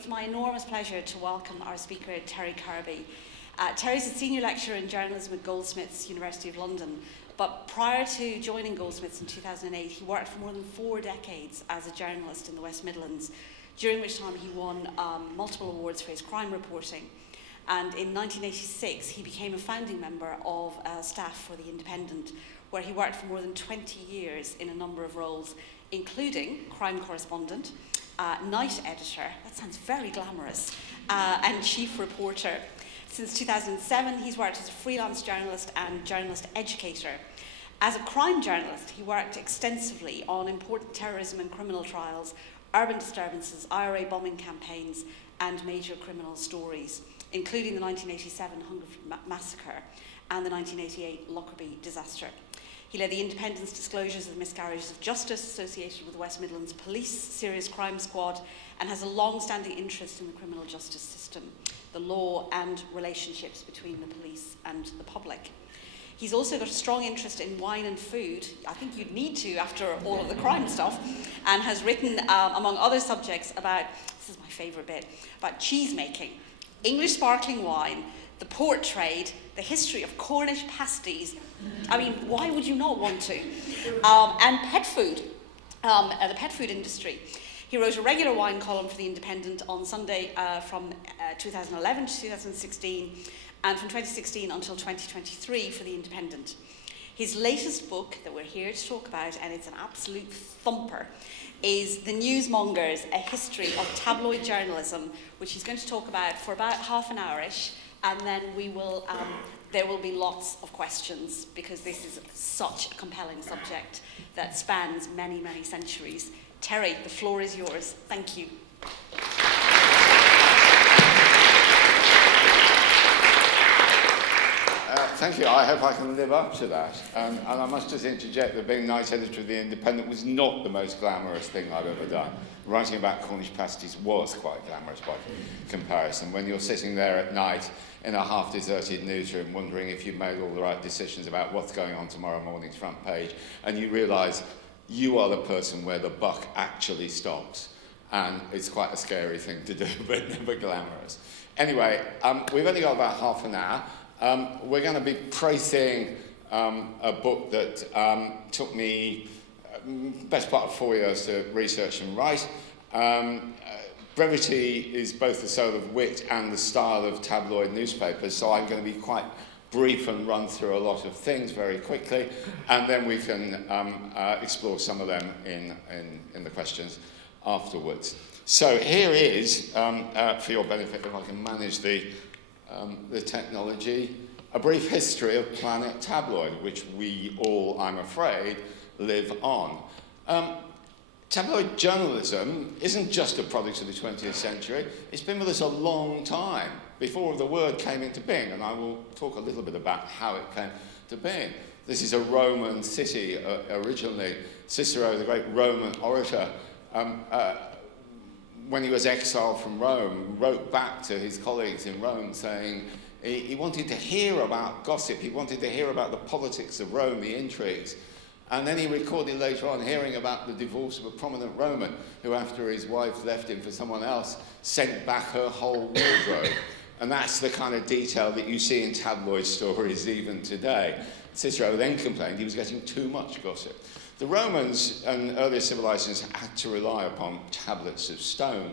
it's my enormous pleasure to welcome our speaker, Terry Kirby. Terry's a senior lecturer in journalism at Goldsmiths, University of London, but prior to joining Goldsmiths in 2008, he worked for more than 4 decades as a journalist in the West Midlands, during which time he won multiple awards for his crime reporting. And in 1986, he became a founding member of staff for The Independent, where he worked for more than 20 years in a number of roles, including crime correspondent, night editor, that sounds very glamorous, and chief reporter. Since 2007, he's worked as a freelance journalist and journalist educator. As a crime journalist, he worked extensively on important terrorism and criminal trials, urban disturbances, IRA bombing campaigns, and major criminal stories, including the 1987 Hungerford massacre and the 1988 Lockerbie disaster. He led the Independent's disclosures of miscarriages of justice associated with the West Midlands Police Serious Crime Squad, and has a long-standing interest in the criminal justice system, the law and relationships between the police and the public. He's also got a strong interest in wine and food. I think you'd need to after all of the crime stuff, and has written, among other subjects, about, this is my favourite bit, about cheese making, English sparkling wine, the port trade, the history of Cornish pasties. I mean, why would you not want to? And pet food, the pet food industry. He wrote a regular wine column for The Independent on Sunday from 2011 to 2016, and from 2016 until 2023 for The Independent. His latest book that we're here to talk about, and it's an absolute thumper, is The Newsmongers, A History of Tabloid Journalism, which he's going to talk about for about half an hour-ish, and then we will, there will be lots of questions, because this is such a compelling subject that spans many, many centuries. Terry, the floor is yours. Thank you. Thank you. I hope I can live up to that. And I must just interject that being night editor of The Independent was not the most glamorous thing I've ever done. Writing about Cornish pasties was quite glamorous by comparison. When you're sitting there at night in a half-deserted newsroom wondering if you've made all the right decisions about what's going on tomorrow morning's front page, and you realise you are the person where the buck actually stops. And it's quite a scary thing to do, but never glamorous. Anyway, we've only got about half an hour. We're going to be praising a book that took me best part of 4 years to research and write. Brevity is both the soul of wit and the style of tabloid newspapers, so I'm going to be quite brief and run through a lot of things very quickly, and then we can explore some of them in the questions afterwards. So here is, for your benefit, if I can manage the technology, a brief history of Planet Tabloid, which we all, I'm afraid, live on. Tabloid journalism isn't just a product of the 20th century. It's been with us a long time, before the word came into being, and I will talk a little bit about how it came to being. This is a Roman city originally. Cicero, the great Roman orator, when he was exiled from Rome, wrote back to his colleagues in Rome saying he wanted to hear about gossip, he wanted to hear about the politics of Rome, the intrigues. And then he recorded later on hearing about the divorce of a prominent Roman who, after his wife left him for someone else, sent back her whole wardrobe. And that's the kind of detail that you see in tabloid stories even today. Cicero then complained he was getting too much gossip. The Romans and earlier civilizations had to rely upon tablets of stone,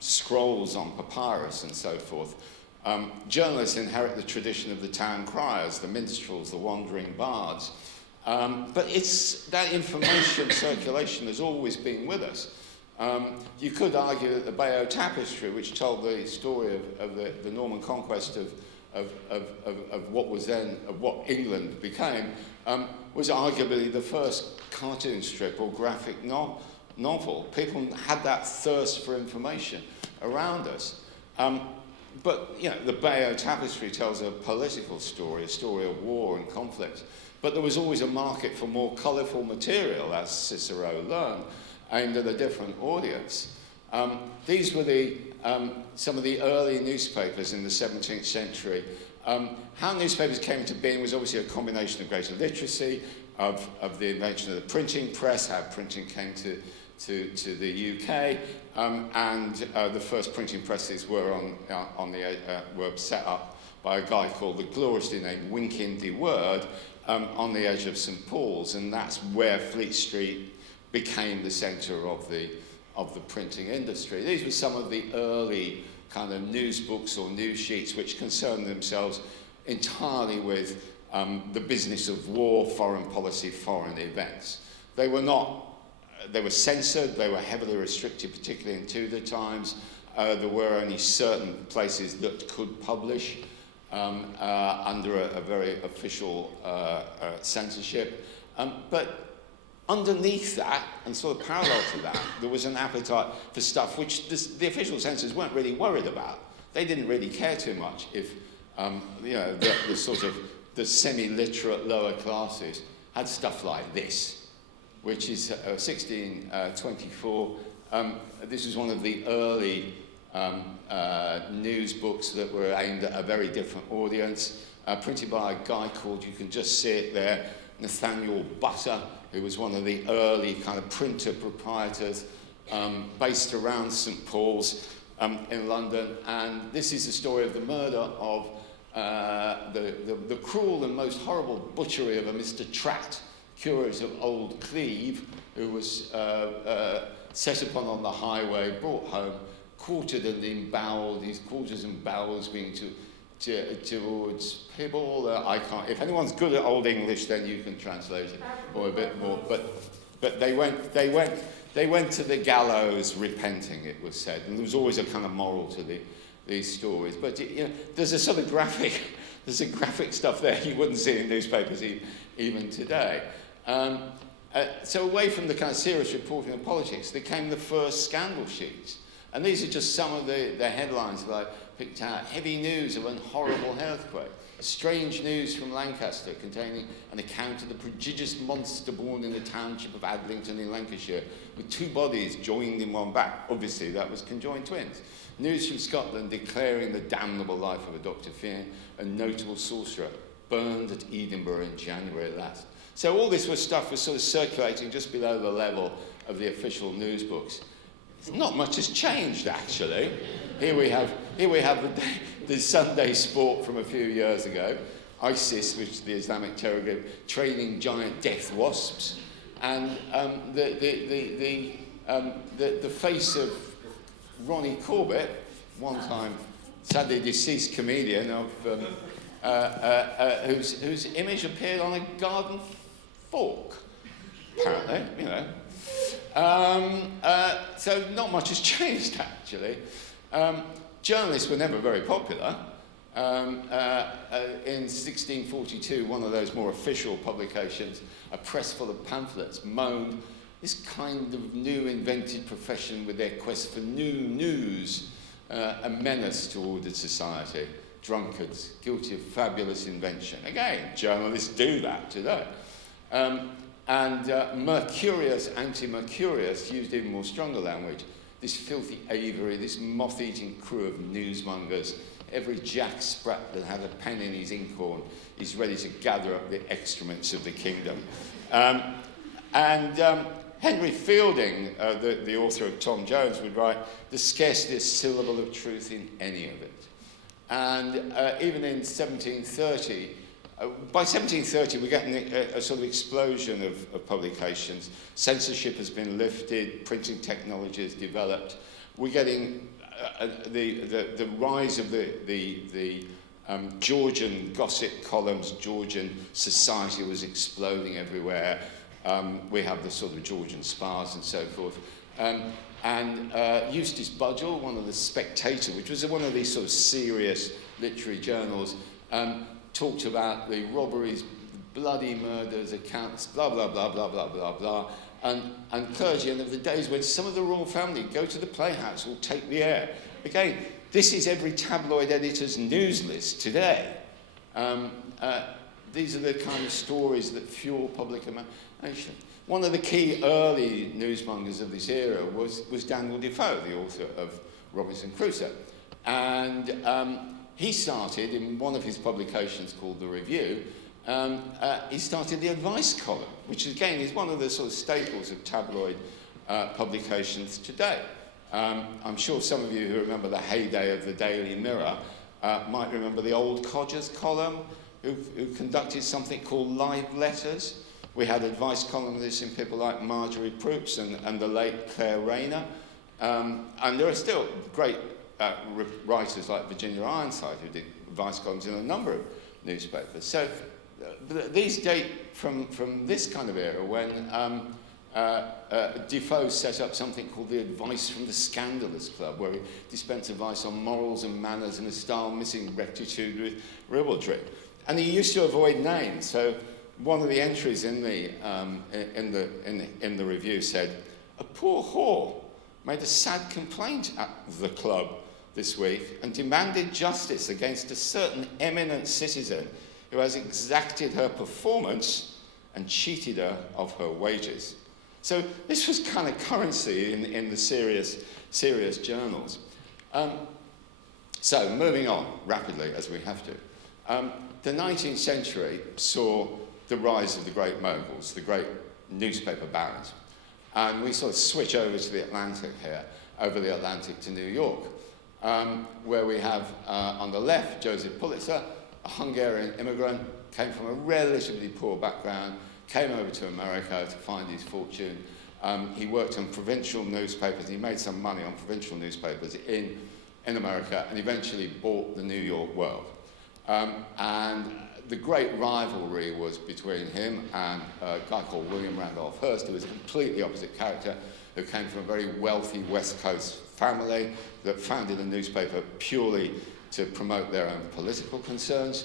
scrolls on papyrus and so forth. Journalists inherit the tradition of the town criers, the minstrels, the wandering bards. But it's that information circulation has always been with us. You could argue that the Bayeux Tapestry, which told the story of the Norman conquest of what was then, of what England became, was arguably the first cartoon strip or graphic novel. People had that thirst for information around us. But, you know, the Bayeux Tapestry tells a political story, a story of war and conflict. But there was always a market for more colourful material, as Cicero learned, aimed at a different audience. These were some of the early newspapers in the 17th century. How newspapers came into being was obviously a combination of greater literacy, of the invention of the printing press, how printing came to the UK, and the first printing presses were were set up by a guy called the gloriously named Wynkyn de Worde on the edge of St Paul's, and that's where Fleet Street became the centre of the printing industry. These were some of the early kind of news books or news sheets which concerned themselves entirely with the business of war, foreign policy, foreign events. They were censored, they were heavily restricted, particularly in Tudor times. There were only certain places that could publish under a very official censorship. But underneath that, and sort of parallel to that, there was an appetite for stuff which the official censors weren't really worried about. They didn't really care too much if the sort of the semi-literate lower classes had stuff like this, which is 1624. This was one of the early news books that were aimed at a very different audience, printed by a guy called, you can just see it there, Nathaniel Butter, who was one of the early kind of printer proprietors based around St Paul's in London. And this is the story of the murder of the cruel and most horrible butchery of a Mr. Tratt, curate of Old Cleve, who was set upon on the highway, brought home, quartered and emboweled, his quarters and bowels being towards people. I can't. If anyone's good at Old English, then you can translate it or a bit more. But they went to the gallows repenting, it was said, and there was always a kind of moral to these stories. But there's a sort of graphic stuff there you wouldn't see in newspapers even today. So away from the kind of serious reporting of politics, there came the first scandal sheets. And these are just some of the headlines that I picked out. Heavy news of an horrible earthquake. Strange news from Lancaster containing an account of the prodigious monster born in the township of Adlington in Lancashire, with two bodies joined in one back. Obviously, that was conjoined twins. News from Scotland declaring the damnable life of a Dr. Fian, a notable sorcerer, burned at Edinburgh in January last. So all this stuff was sort of circulating just below the level of the official news books. Not much has changed, actually. Here we have the Sunday Sport from a few years ago, ISIS, which is the Islamic terror group, training giant death wasps, and the face of Ronnie Corbett, one time sadly deceased comedian, whose image appeared on a garden fork, apparently, So not much has changed, actually. Journalists were never very popular. In 1642, one of those more official publications, a press full of pamphlets, moaned this kind of new invented profession with their quest for new news, a menace to ordered society, drunkards, guilty of fabulous invention. Again, journalists do that today. And Mercurius, anti-Mercurius, used even more stronger language. This filthy aviary, this moth-eating crew of newsmongers, every jack sprat that had a pen in his inkhorn is ready to gather up the excrements of the kingdom. Henry Fielding, the author of Tom Jones, would write, there's scarcely a syllable of truth in any of it. And even in 1730, by 1730, we're getting a sort of explosion of publications. Censorship has been lifted, printing technology has developed. We're getting the rise of the Georgian gossip columns. Georgian society was exploding everywhere. We have the sort of Georgian spas and so forth. And Eustace Budgell, one of the Spectator, which was one of these sort of serious literary journals, talked about the robberies, bloody murders, accounts, blah, blah, blah, blah, blah, blah, blah, and clergy, and of the days when some of the royal family go to the playhouse or take the air. Again, this is every tabloid editor's news list today. These are the kind of stories that fuel public imagination. One of the key early newsmongers of this era was Daniel Defoe, the author of Robinson Crusoe. And he started, in one of his publications called The Review, he started the advice column, which again is one of the sort of staples of tabloid publications today. I'm sure some of you who remember the heyday of the Daily Mirror might remember the old Codgers column, who conducted something called live letters. We had advice columnists in people like Marjorie Proops and the late Claire Rayner. And there are still great writers like Virginia Ironside who did advice columns in a number of newspapers. So these date from this kind of era when Defoe set up something called the Advice from the Scandalous Club, where he dispensed advice on morals and manners in a style missing rectitude with ribaldry. And he used to avoid names. So one of the entries in the review said, "A poor whore made a sad complaint at the club this week and demanded justice against a certain eminent citizen who has exacted her performance and cheated her of her wages." So this was kind of currency in the serious journals. So moving on rapidly, as we have to. The 19th century saw the rise of the great moguls, the great newspaper barons. And we sort of switch over to the Atlantic here, over the Atlantic to New York, where we have, on the left, Joseph Pulitzer, a Hungarian immigrant, came from a relatively poor background, came over to America to find his fortune. He worked on provincial newspapers. He made some money on provincial newspapers in America and eventually bought the New York World. And the great rivalry was between him and a guy called William Randolph Hearst, who was a completely opposite character, who came from a very wealthy West Coast family that founded a newspaper purely to promote their own political concerns.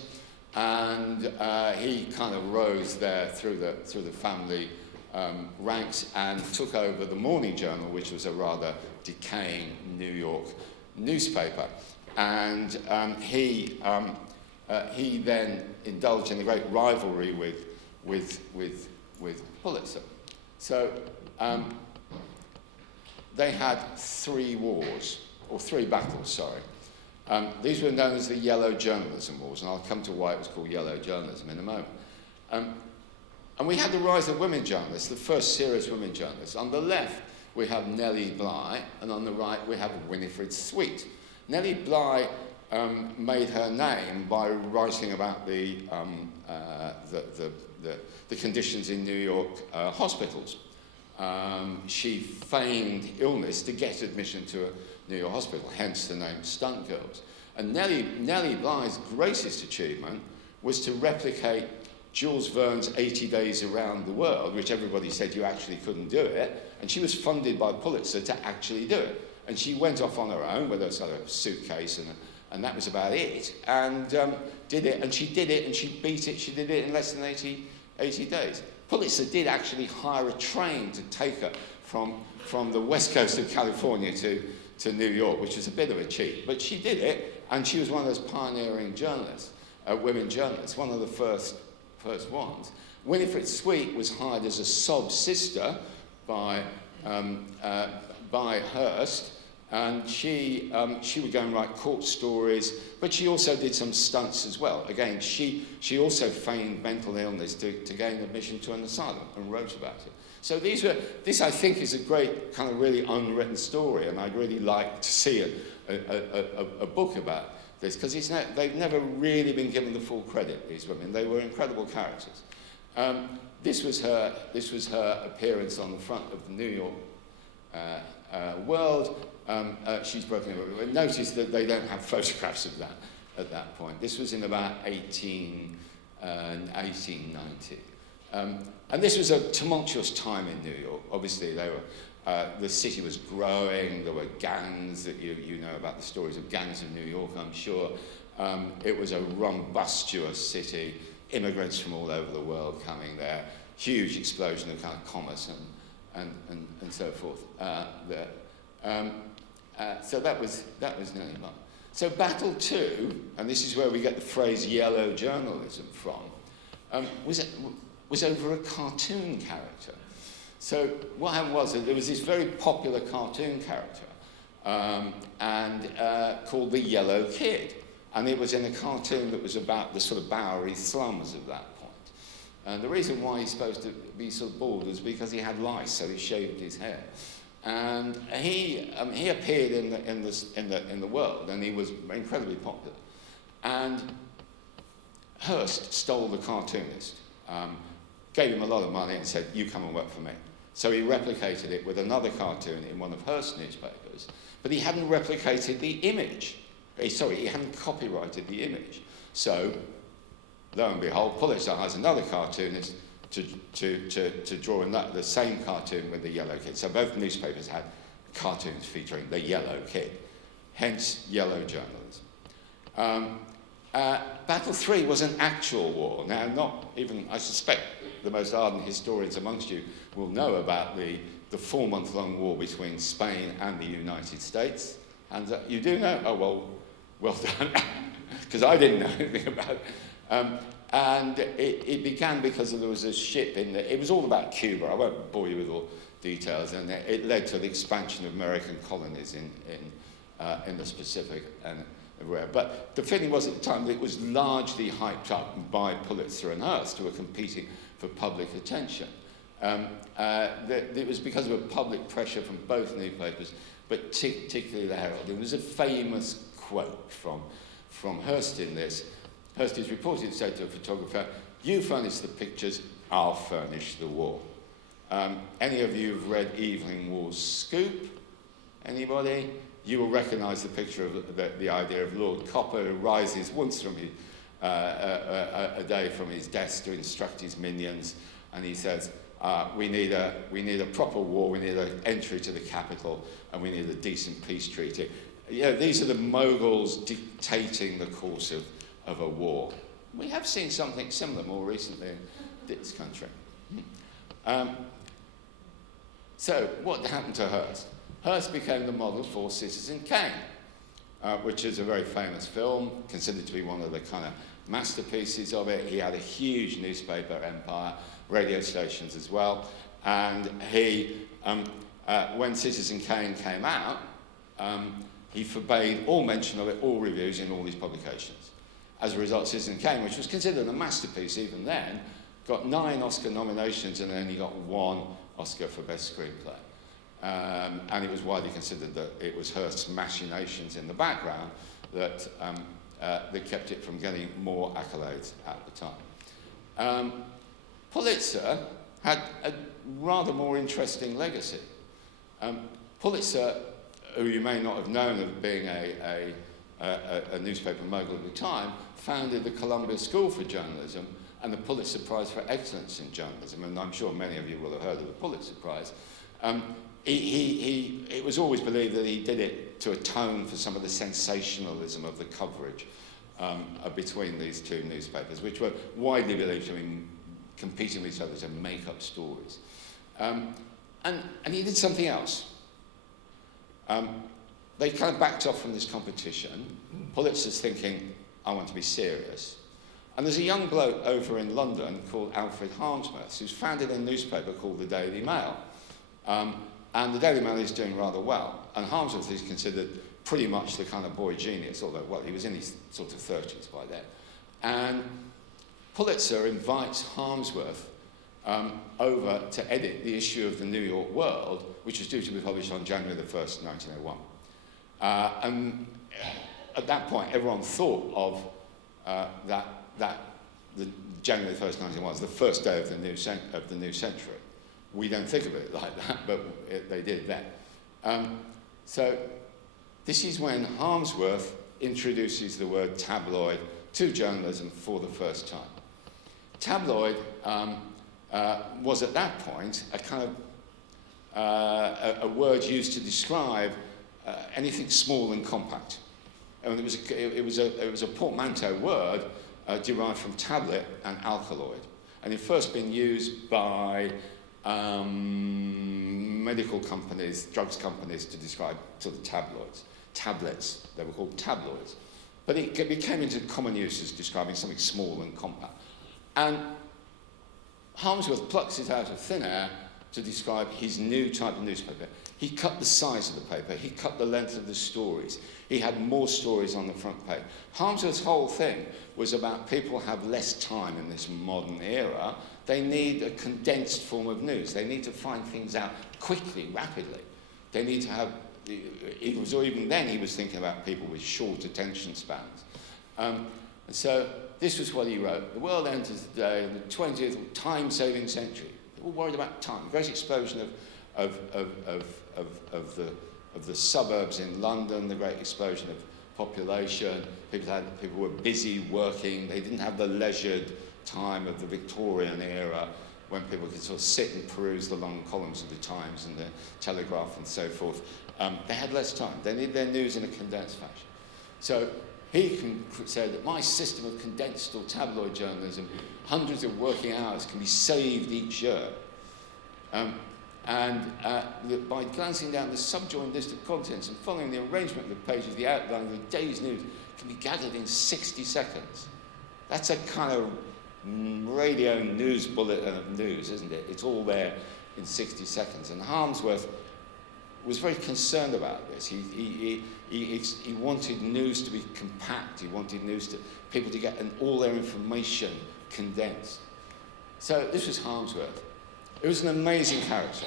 And he kind of rose there through the family ranks and took over the Morning Journal, which was a rather decaying New York newspaper. And he then indulged in a great rivalry with Pulitzer. So they had three battles. These were known as the Yellow Journalism Wars, and I'll come to why it was called Yellow Journalism in a moment. And we had the rise of women journalists, the first serious women journalists. On the left, we have Nellie Bly, and on the right, we have Winifred Sweet. Nellie Bly made her name by writing about the conditions in New York hospitals. She feigned illness to get admission to a New York hospital, hence the name Stunt Girls. And Nellie Bly's greatest achievement was to replicate Jules Verne's 80 Days Around the World, which everybody said you actually couldn't do it, and she was funded by Pulitzer to actually do it. And she went off on her own with a sort of suitcase, and that was about it, and did it, and she did it, and she beat it. She did it in less than 80 days. Pulitzer did actually hire a train to take her from the west coast of California to New York, which was a bit of a cheat, but she did it, and she was one of those pioneering journalists, women journalists, one of the first ones. Winifred Sweet was hired as a sob sister by Hearst, and she would go and write court stories, but she also did some stunts as well. Again, she also feigned mental illness to gain admission to an asylum and wrote about it. So this I think is a great kind of really unwritten story, and I'd really like to see a book about this, because they've never really been given the full credit, these women. They were incredible characters. This was her appearance on the front of the New York World. She's broken it. Notice that they don't have photographs of that at that point. This was in about 1890. And this was a tumultuous time in New York. Obviously, the city was growing. There were gangs that you know about the stories of gangs in New York, I'm sure. It was a rumbustious city, immigrants from all over the world coming there, huge explosion of kind of commerce and so forth there. So that was nearly one. So battle two, and this is where we get the phrase yellow journalism from, was over a cartoon character. So what happened was that there was this very popular cartoon character called the Yellow Kid. And it was in a cartoon that was about the sort of Bowery slums of that point. And the reason why he's supposed to be sort of bald was because he had lice, so he shaved his hair. And he appeared in the world, and he was incredibly popular. And Hearst stole the cartoonist, gave him a lot of money and said, "You come and work for me." So he replicated it with another cartoon in one of Hearst's newspapers, but he hadn't replicated the image. He hadn't copyrighted the image. So, lo and behold, Pulitzer has another cartoonist to draw in the same cartoon with the yellow kid. So both newspapers had cartoons featuring the yellow kid, hence yellow journalism. Battle 3 was an actual war. Now, not even, I suspect, the most ardent historians amongst you will know about the 4-month-long war between Spain and the United States. And you do know? Oh, well done, because I didn't know anything about it. And it began because there was a ship it was all about Cuba. I won't bore you with all details. And it led to the expansion of American colonies in the Pacific and everywhere. But the feeling was at the time that it was largely hyped up by Pulitzer and Hearst, who were competing for public attention. It was because of a public pressure from both newspapers, but particularly the Herald. There was a famous quote from Hearst in this. Hearst is reported to say to a photographer, "You furnish the pictures, I'll furnish the war." Any of you have read Evening War's Scoop? Anybody? You will recognise the picture of the idea of Lord Copper, who rises once from a day from his desk to instruct his minions, and he says, we need a proper war, we need an entry to the capital, and we need a decent peace treaty. Yeah, these are the moguls dictating the course of a war. We have seen something similar more recently in this country. So what happened to Hearst? Hearst became the model for Citizen Kane, which is a very famous film, considered to be one of the kind of masterpieces of it. He had a huge newspaper empire, radio stations as well, and he, when Citizen Kane came out, he forbade all mention of it, all reviews in all his publications. As a result, Citizen Kane, which was considered a masterpiece even then, got 9 Oscar nominations and only got 1 Oscar for Best Screenplay. And it was widely considered that it was Hearst's machinations in the background that kept it from getting more accolades at the time. Pulitzer had a rather more interesting legacy. Pulitzer, who you may not have known of being a newspaper mogul at the time, founded the Columbia School for Journalism and the Pulitzer Prize for Excellence in Journalism, and I'm sure many of you will have heard of the Pulitzer Prize. It was always believed that he did it to atone for some of the sensationalism of the coverage between these two newspapers, which were widely believed to be competing with each other to make up stories. And he did something else. They kind of backed off from this competition. Pulitzer's thinking, I want to be serious. And there's a young bloke over in London called Alfred Harmsworth, who's founded a newspaper called the Daily Mail. And the Daily Mail is doing rather well. And Harmsworth is considered pretty much the kind of boy genius, although, well, he was in his sort of 30s by then. And Pulitzer invites Harmsworth over to edit the issue of the New York World, which was due to be published on January the 1st, 1901. And at that point, everyone thought of the January 1st, 1901 was the first day of the new century. We don't think of it like that, but they did then. So this is when Harmsworth introduces the word tabloid to journalism for the first time. Tabloid was at that point a kind of a word used to describe anything small and compact. And it was a portmanteau word derived from tablet and alkaloid, and it first been used by medical companies, drugs companies, to describe sort of tabloids. Tablets, they were called tabloids. But it came into common use as describing something small and compact. And Harmsworth plucks it out of thin air to describe his new type of newspaper. He cut the size of the paper, he cut the length of the stories. He had more stories on the front page. Harmsworth's whole thing was about people have less time in this modern era. They need a condensed form of news. They need to find things out quickly, rapidly. They need to have, even then he was thinking about people with short attention spans. And so this was what he wrote. The world enters today in the 20th time-saving century. People worried about time. Great explosion of the suburbs in London, the great explosion of population. People were busy working. They didn't have the leisured time of the Victorian era when people could sort of sit and peruse the long columns of the Times and the Telegraph and so forth. They had less time. They needed their news in a condensed fashion. So he said that my system of condensed or tabloid journalism, hundreds of working hours can be saved each year. By glancing down the subjoined list of contents and following the arrangement of the pages, the outline of the day's news can be gathered in 60 seconds. That's a kind of radio news bulletin of news, isn't it? It's all there in 60 seconds. And Harmsworth was very concerned about this. He wanted news to be compact. He wanted people to get all their information condensed. So this was Harmsworth. It was an amazing character.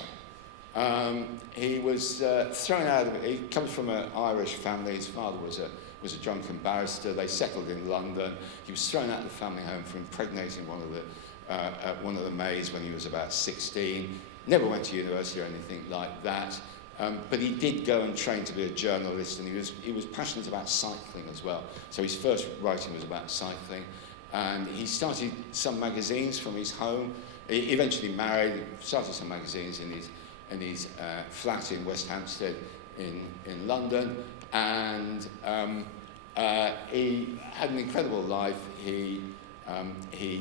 He was thrown out of it. He comes from an Irish family. His father was a drunken barrister. They settled in London. He was thrown out of the family home for impregnating one of the maids when he was about 16. Never went to university or anything like that. But he did go and train to be a journalist, and he was passionate about cycling as well. So his first writing was about cycling. And he started some magazines from his home. He eventually married, started some magazines in his flat in West Hampstead in London, and he had an incredible life. He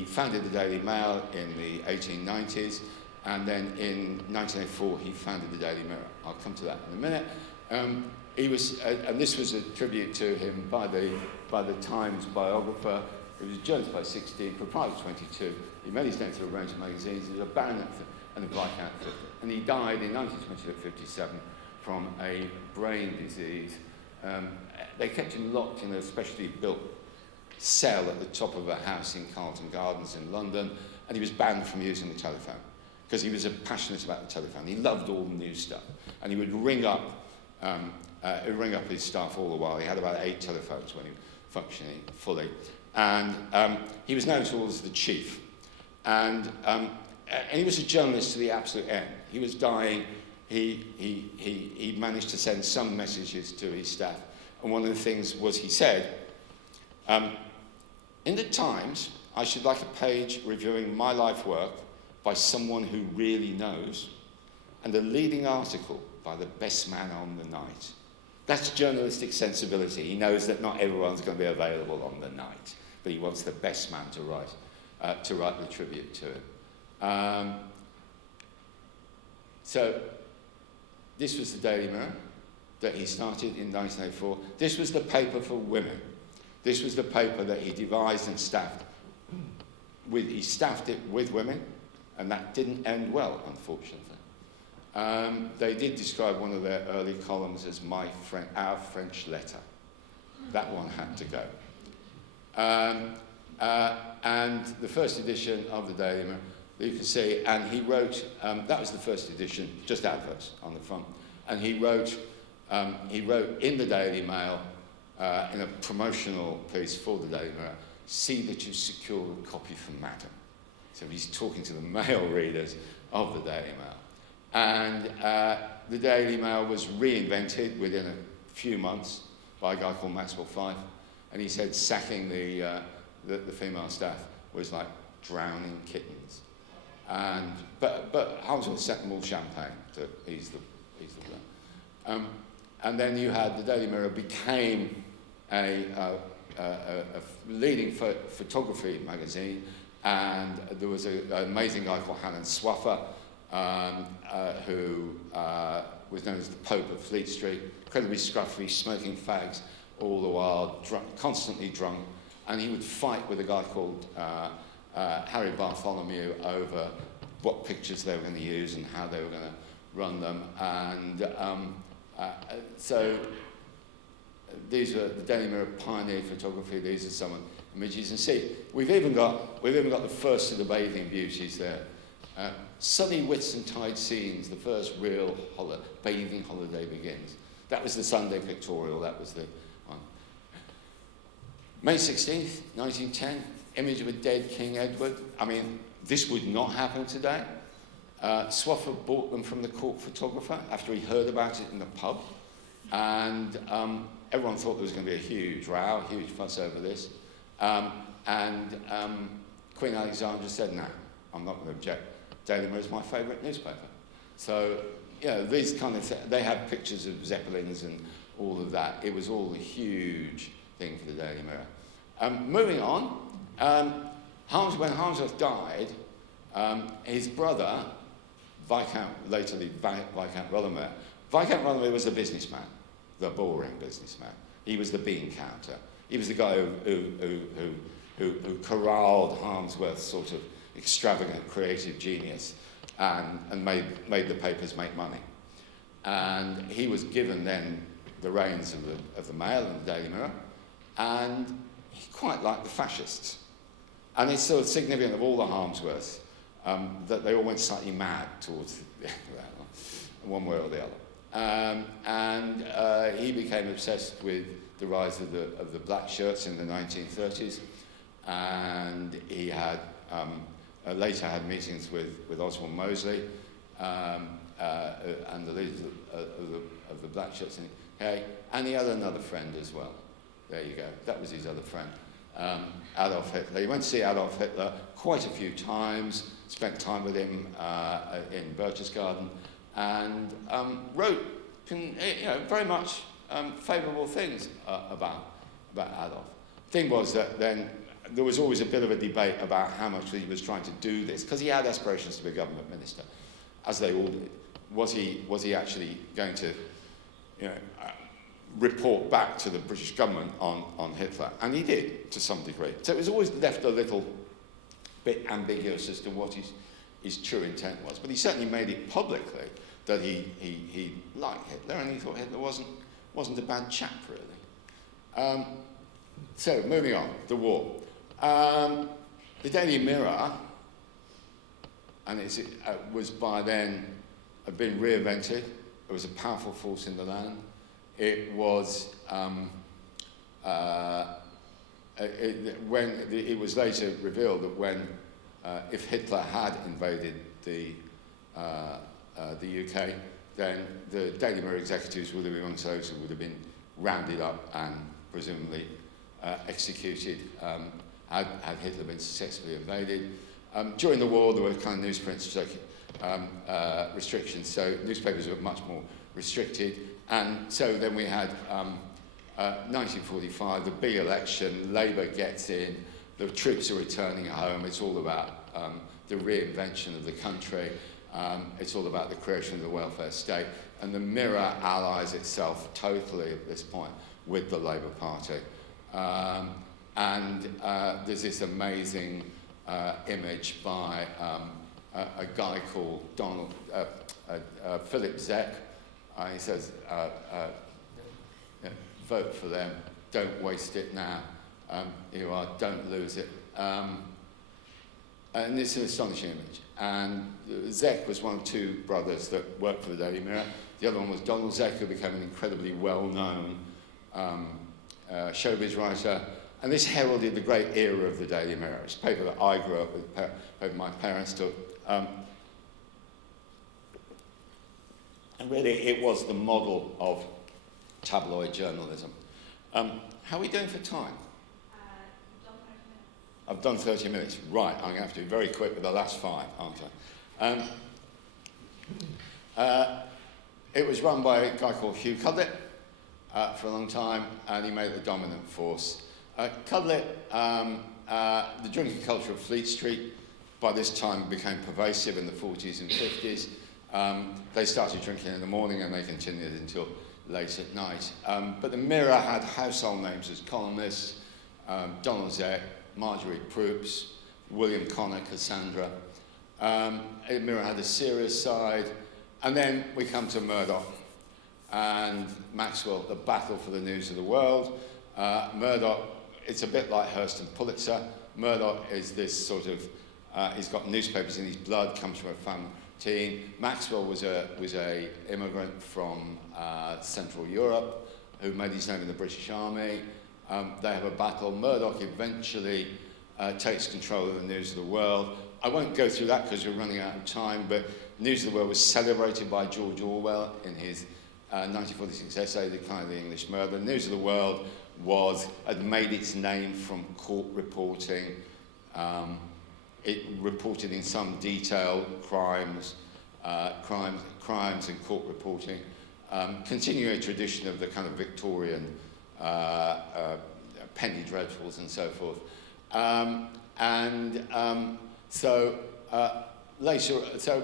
founded the Daily Mail in the 1890s, and then in 1904 he founded the Daily Mirror. I'll come to that in a minute. He was, and this was a tribute to him by the Times biographer. He was a journalist by 16, proprietor 22. He made his name through a range of magazines. He was a baronet and a viscount, and he died in 1920 at 57 from a brain disease. They kept him locked in a specially built cell at the top of a house in Carlton Gardens in London, and he was banned from using the telephone because he was passionate about the telephone. He loved all the news stuff, and he would ring up his staff all the while. He had about 8 telephones when he was functioning fully. And he was known to all as the chief. And he was a journalist to the absolute end. He was dying. He managed to send some messages to his staff. And one of the things was he said, in the Times, I should like a page reviewing my life work by someone who really knows, and a leading article by the best man on the night. That's journalistic sensibility. He knows that not everyone's going to be available on the night, but he wants the best man to write the tribute to him. So this was the Daily Mirror that he started in 1904. This was the paper for women. This was the paper that he devised and staffed. He staffed it with women, and that didn't end well, unfortunately. They did describe one of their early columns as our French letter. That one had to go. And the first edition of the Daily Mirror, you can see, and he wrote, that was the first edition, just adverts on the front, and he wrote in the Daily Mail, in a promotional piece for the Daily Mirror, see that you secure a copy for Madam. So he's talking to the male readers of the Daily Mail. And the Daily Mail was reinvented within a few months by a guy called Maxwell, and he said sacking the female staff was like drowning kittens. But Harmsworth sent them all champagne to ease the blow. And then you had the Daily Mirror became a leading photography magazine, and there was an amazing guy called Hannon Swaffer, who was known as the Pope of Fleet Street, incredibly scruffy, smoking fags all the while, constantly drunk, and he would fight with a guy called Harry Bartholomew over what pictures they were going to use and how they were going to run them. And so these were the Daily Mirror pioneered photography. These are some of the images. And see, we've even got the first of the bathing beauties there. Sunny Whitsuntide scenes, the first real bathing holiday begins. That was the Sunday pictorial, that was the one. May 16th, 1910, image of a dead King Edward. I mean, this would not happen today. Swafford bought them from the court photographer after he heard about it in the pub. And everyone thought there was going to be a huge row, huge fuss over this. Queen Alexandra said, no, I'm not going to object. Daily Mirror is my favourite newspaper. So, you know, these kind of they had pictures of Zeppelins and all of that. It was all a huge thing for the Daily Mirror. Moving on, when Harmsworth died, his brother, later Viscount Rothermere, Viscount Rothermere was a businessman, the boring businessman. He was the bean counter. He was the guy who corralled Harmsworth's sort of extravagant creative genius and made the papers make money. And he was given then the reins of the Mail and the Daily Mirror, and he quite liked the fascists. And it's sort of significant of all the Harmsworths that they all went slightly mad towards the end of that one way or the other. He became obsessed with the rise of the black shirts in the 1930s, and he had later had meetings with Oswald Mosley and the leaders of the black shirts. And he had another friend as well. There you go. That was his other friend, Adolf Hitler. He went to see Adolf Hitler quite a few times, spent time with him in Berchtesgaden, and wrote very much favourable things about Adolf. The thing was that then there was always a bit of a debate about how much he was trying to do this, because he had aspirations to be a government minister, as they all did. Was he actually going to, report back to the British government on Hitler? And he did, to some degree. So it was always left a little bit ambiguous as to what his true intent was. But he certainly made it publicly that he liked Hitler, and he thought Hitler wasn't a bad chap, really. So, moving on, the war. The Daily Mirror, and it was by then had been reinvented. It was a powerful force in the land. It was it was later revealed that when if Hitler had invaded the UK, then the Daily Mirror executives would have been amongst those who would have been rounded up and presumably executed had Hitler been successfully invaded. During the war, there were kind of newsprint restrictions, so newspapers were much more restricted. And so then we had 1945, the big election, Labour gets in, the troops are returning home, it's all about the reinvention of the country, it's all about the creation of the welfare state, and the Mirror allies itself totally at this point with the Labour Party. There's this amazing image by a guy called Philip Zeck. He says, vote for them, don't waste it now, don't lose it. And it's an astonishing image. And Zeck was one of two brothers that worked for the Daily Mirror. The other one was Donald Zeck, who became an incredibly well-known showbiz writer. And this heralded the great era of the Daily Mirror. It's a paper that I grew up with, paper my parents took. And really, it was the model of tabloid journalism. How are we doing for time? I've done 30 minutes. Right, I'm going to have to be very quick with the last 5, aren't I? It was run by a guy called Hugh Cudlipp for a long time, and he made it the dominant force. Cudlipp, the drinking culture of Fleet Street by this time became pervasive in the 40s and 50s. They started drinking in the morning and they continued until late at night. But the Mirror had household names as columnists, Donald Zeck, Marjorie Proops, William Connor, Cassandra. Mirror had a serious side. And then we come to Murdoch and Maxwell, the battle for the news of the world. Murdoch, it's a bit like Hearst and Pulitzer. Murdoch is this sort of, he's got newspapers in his blood, comes from a family team. Maxwell was a immigrant from Central Europe who made his name in the British Army. They have a battle. Murdoch eventually takes control of the news of the world. I won't go through that because we're running out of time, but News of the World was celebrated by George Orwell in his 1946 essay, The Decline of the English Murder. News of the World had made its name from court reporting. It reported in some detail crimes and court reporting, continuing a tradition of the kind of Victorian penny dreadfuls and so forth. So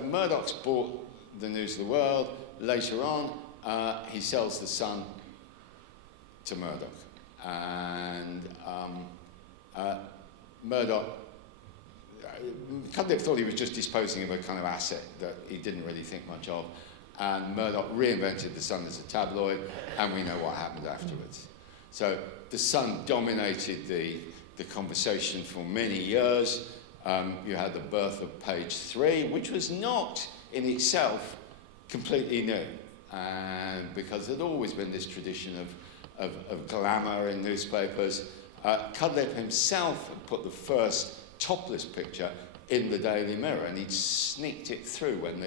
Murdoch's bought the News of the World. Later on, he sells the Sun to Murdoch, and Murdoch. Cudlipp thought he was just disposing of a kind of asset that he didn't really think much of, and Murdoch reinvented the Sun as a tabloid, and we know what happened afterwards. So the Sun dominated the conversation for many years. You had the birth of Page 3, which was not in itself completely new, and because there'd always been this tradition of glamour in newspapers. Cudlipp himself had put the first topless picture in the Daily Mirror, and he'd sneaked it through when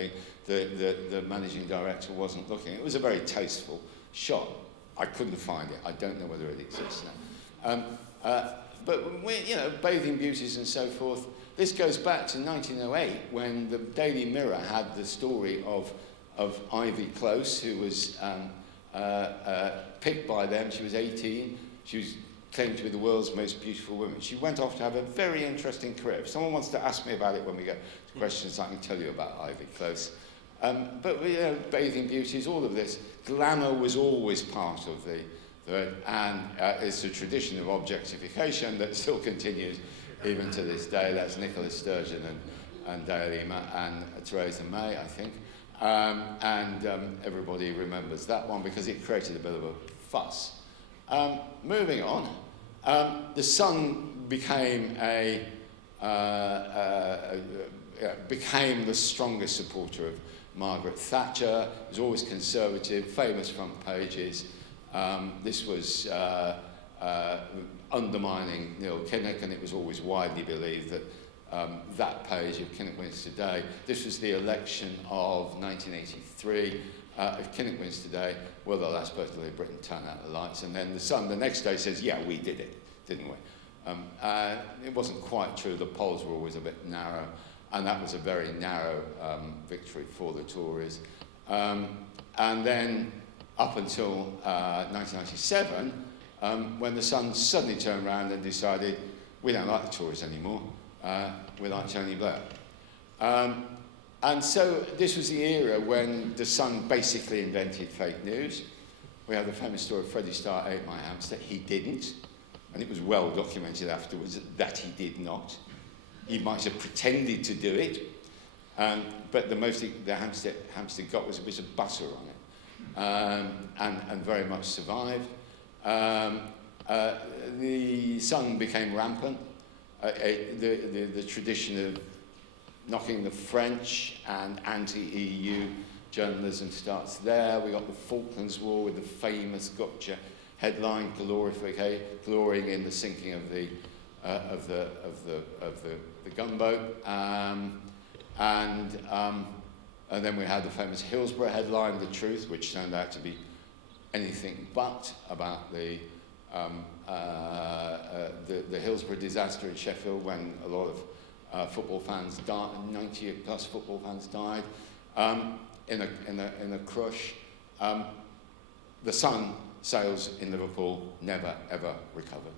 the managing director wasn't looking. It was a very tasteful shot. I couldn't find it. I don't know whether it exists now. But bathing beauties and so forth. This goes back to 1908 when the Daily Mirror had the story of Ivy Close, who was picked by them. She was 18. She was claimed to be the world's most beautiful woman. She went off to have a very interesting career. If someone wants to ask me about it when we get to questions, I can tell you about Ivy Close. But bathing beauties, all of this. Glamour was always part of and it's a tradition of objectification that still continues even to this day. That's Nicola Sturgeon and Theresa May, I think. Everybody remembers that one because it created a bit of a fuss. Moving on, the Sun became became the strongest supporter of Margaret Thatcher. It was always conservative, famous front pages. This was undermining Neil Kinnock, and it was always widely believed that that page, if Kinnock wins today, this was the election of 1983. If Kinnock wins today, well, they'll ask both of Britain turn out the lights. And then the Sun the next day says, yeah, we did it, didn't we? It wasn't quite true. The polls were always a bit narrow, and that was a very narrow victory for the Tories. And then up until 1997, when the Sun suddenly turned around and decided, we don't like the Tories anymore, we like Tony Blair. And so this was the era when the Sun basically invented fake news. We have the famous story of Freddie Starr ate my hamster. He didn't, and it was well documented afterwards that he did not. He might have pretended to do it, but the most the hamster got was a bit of butter on it, and very much survived. The Sun became rampant. The tradition of knocking the French and anti-EU journalism starts there. We got the Falklands War with the famous gotcha headline glorying in the sinking of the gunboat, and then we had the famous Hillsborough headline, The Truth, which turned out to be anything but about the Hillsborough disaster in Sheffield, when a lot of football fans died, 90 plus football fans died in a crush. The Sun sales in Liverpool never ever recovered,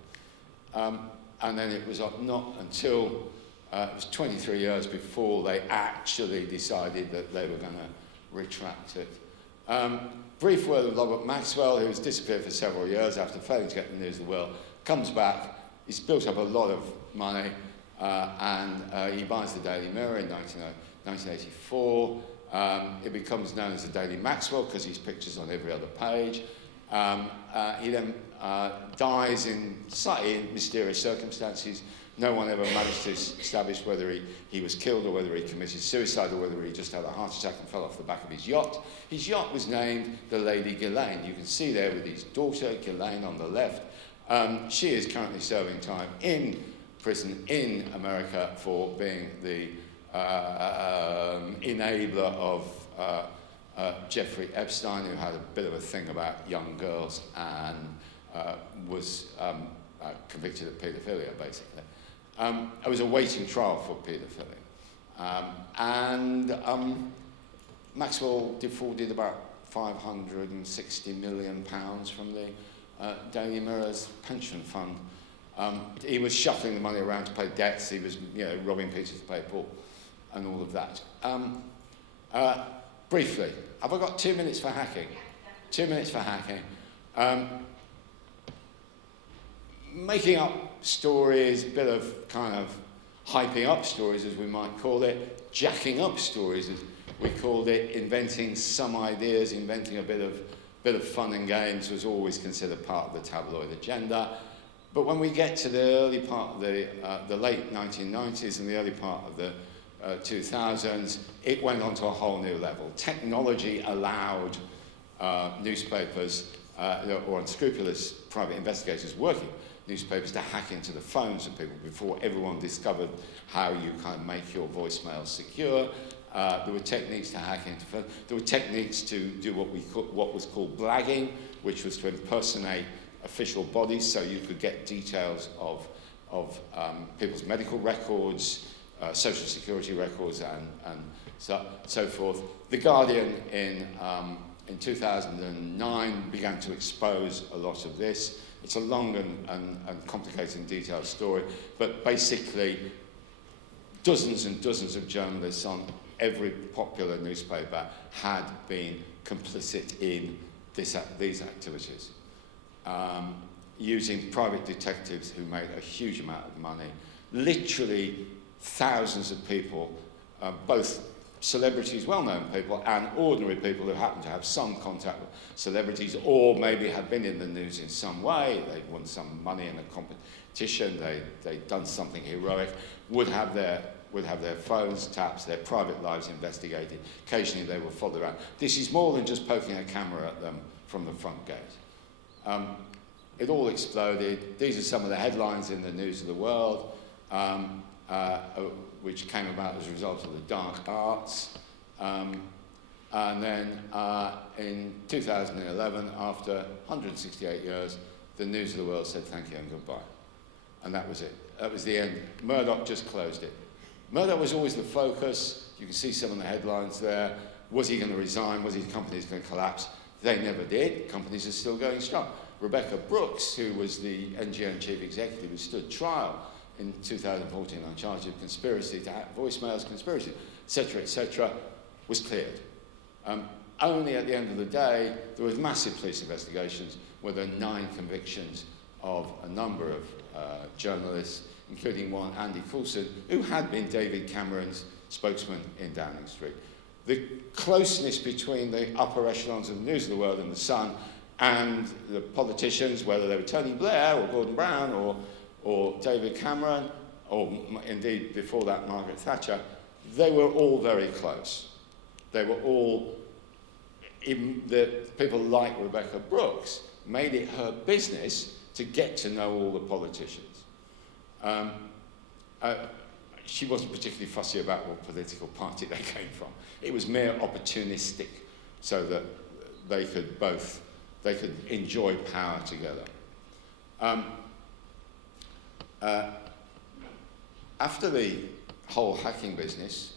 and then it was not until it was 23 years before they actually decided that they were going to retract it. Brief word of Robert Maxwell, who's disappeared for several years after failing to get the News of the World, comes back. He's built up a lot of money. and he buys the Daily Mirror in 1984. It becomes known as the Daily Maxwell because his picture's on every other page. He then dies in slightly mysterious circumstances. No one ever managed to establish whether he was killed or whether he committed suicide or whether he just had a heart attack and fell off the back of his yacht. His yacht was named the Lady Ghislaine. You can see there with his daughter, Ghislaine, on the left. She is currently serving time in prison in America for being the enabler of Jeffrey Epstein, who had a bit of a thing about young girls and was convicted of paedophilia, basically. It was a waiting trial for paedophilia. Maxwell defrauded about £560 million from the Daily Mirror's pension fund. He was shuffling the money around to pay debts. He was, robbing Peter to pay Paul, and all of that. Briefly, have I got 2 minutes for hacking? 2 minutes for hacking. Making up stories, bit of kind of hyping up stories, as we might call it, jacking up stories, as we called it, inventing some ideas, inventing a bit of fun and games was always considered part of the tabloid agenda. But when we get to the early part of the late 1990s and the early part of the 2000s, it went on to a whole new level. Technology allowed newspapers, or unscrupulous private investigators working newspapers, to hack into the phones of people before everyone discovered how you kind of make your voicemail secure. There were techniques to hack into phones. There were techniques to do what was called blagging, which was to impersonate official bodies, so you could get details of people's medical records, social security records, and so forth. The Guardian in 2009 began to expose a lot of this. It's a long and complicated and detailed story, but basically dozens and dozens of journalists on every popular newspaper had been complicit in these activities, using private detectives who made a huge amount of money. Literally thousands of people, both celebrities, well-known people, and ordinary people who happen to have some contact with celebrities, or maybe have been in the news in some way. They'd won some money in a competition, they'd done something heroic, would have their phones tapped, their private lives investigated. Occasionally they were followed around. This is more than just poking a camera at them from the front gate. It all exploded. These are some of the headlines in the News of the World, which came about as a result of the dark arts. And then in 2011, after 168 years, the News of the World said thank you and goodbye. And that was it. That was the end. Murdoch just closed it. Murdoch was always the focus. You can see some of the headlines there. Was he going to resign? Was his company going to collapse? They never did. Companies are still going strong. Rebecca Brooks, who was the NGN chief executive, who stood trial in 2014 on charge of conspiracy to hack voicemails, conspiracy, etc., was cleared. Only at the end of the day, there was massive police investigations where there were 9 convictions of a number of journalists, including one, Andy Coulson, who had been David Cameron's spokesman in Downing Street. The closeness between the upper echelons of the News of the World and the Sun and the politicians, whether they were Tony Blair or Gordon Brown or David Cameron, or indeed before that Margaret Thatcher, they were all very close. They were all, even the people like Rebecca Brooks, made it her business to get to know all the politicians. She wasn't particularly fussy about what political party they came from. It was mere opportunistic, so that they could enjoy power together. After the whole hacking business,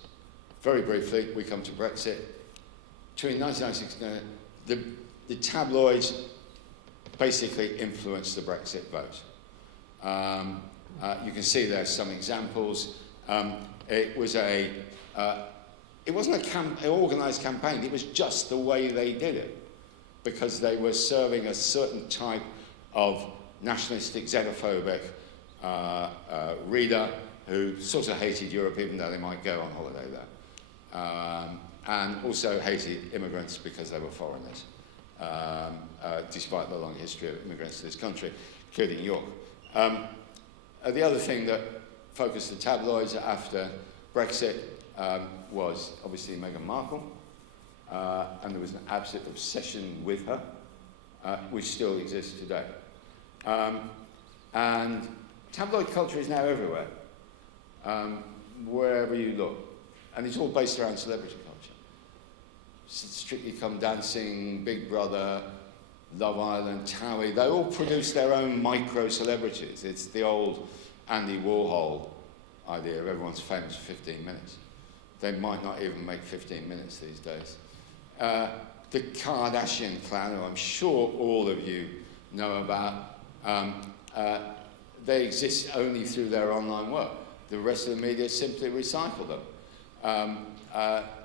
very briefly, we come to Brexit. Between 1996 and the tabloids basically influenced the Brexit vote. You can see there some examples. It wasn't an organised campaign. It was just the way they did it, because they were serving a certain type of nationalistic, xenophobic reader who sort of hated Europe even though they might go on holiday there. And also hated immigrants because they were foreigners, despite the long history of immigrants to this country, including York. The other thing that focused the tabloids after Brexit was obviously Meghan Markle, and there was an absolute obsession with her, which still exists today. And tabloid culture is now everywhere, wherever you look, and it's all based around celebrity culture. Strictly Come Dancing, Big Brother, Love Island, Towie, they all produce their own micro-celebrities. It's the old Andy Warhol idea of everyone's famous for 15 minutes. They might not even make 15 minutes these days. The Kardashian clan, who I'm sure all of you know about, they exist only through their online work. The rest of the media simply recycle them.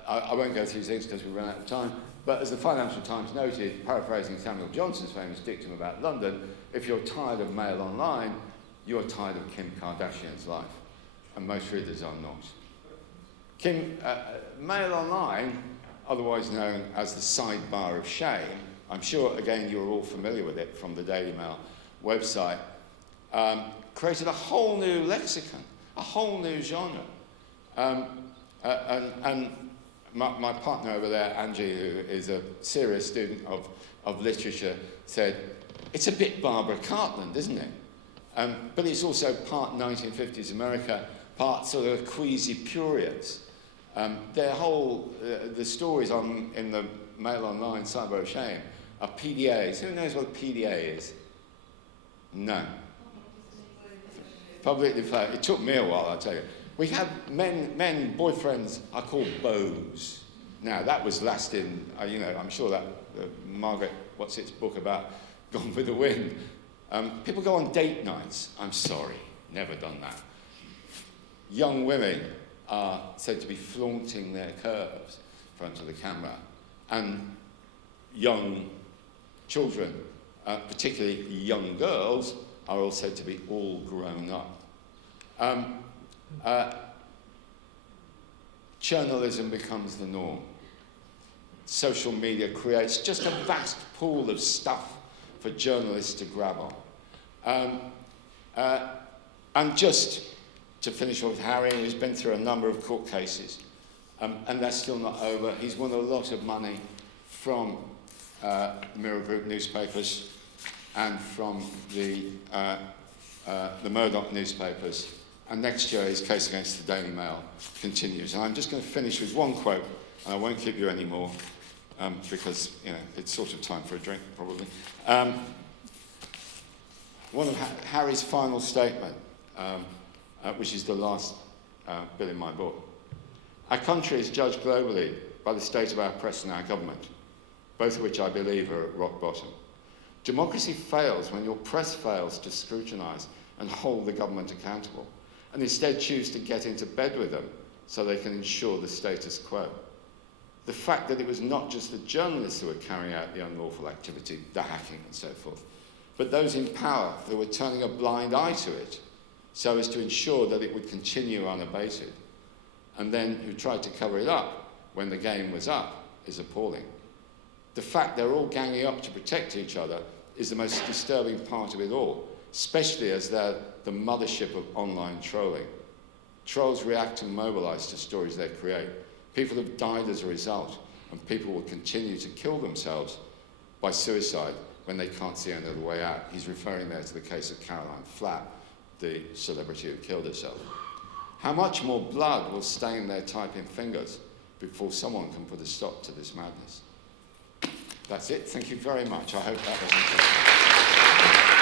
I won't go through things because we run out of time, but as the Financial Times noted, paraphrasing Samuel Johnson's famous dictum about London, if you're tired of Mail Online, you're tired of Kim Kardashian's life, and most readers are not. Mail Online, otherwise known as the sidebar of shame, I'm sure, again, you're all familiar with it from the Daily Mail website, created a whole new lexicon, a whole new genre. And my partner over there, Angie, who is a serious student of literature, said, it's a bit Barbara Cartland, isn't it? But it's also part 1950s America, part sort of queasy prurience. Their whole, the stories in the Mail Online Cyber of Shame are PDAs. Who knows what a PDA is? No. Public display. It took me a while, I'll tell you. We have men, boyfriends are called beaus. Now, that was last in, I'm sure that Margaret What's-its book about Gone with the Wind. People go on date nights. I'm sorry, never done that. Young women are said to be flaunting their curves in front of the camera. And young children, particularly young girls, are all said to be all grown up. Churnalism becomes the norm. Social media creates just a vast pool of stuff for journalists to grab on. And just to finish off with Harry, who's been through a number of court cases, and that's still not over. He's won a lot of money from Mirror Group newspapers and from the Murdoch newspapers. And next year, his case against the Daily Mail continues. And I'm just going to finish with one quote, and I won't keep you anymore, because, it's sort of time for a drink, probably. One of Harry's final statement, which is the last bit in my book. Our country is judged globally by the state of our press and our government, both of which I believe are at rock bottom. Democracy fails when your press fails to scrutinise and hold the government accountable, and instead choose to get into bed with them so they can ensure the status quo. The fact that it was not just the journalists who were carrying out the unlawful activity, the hacking and so forth, but those in power who were turning a blind eye to it so as to ensure that it would continue unabated, and then who tried to cover it up when the game was up, is appalling. The fact they're all ganging up to protect each other is the most disturbing part of it all, especially as they're the mothership of online trolling. Trolls react and mobilise to stories they create. People have died as a result, and people will continue to kill themselves by suicide when they can't see another way out. He's referring there to the case of Caroline Flatt, the celebrity who killed herself. How much more blood will stain their typing fingers before someone can put a stop to this madness? That's it. Thank you very much. I hope that was interesting.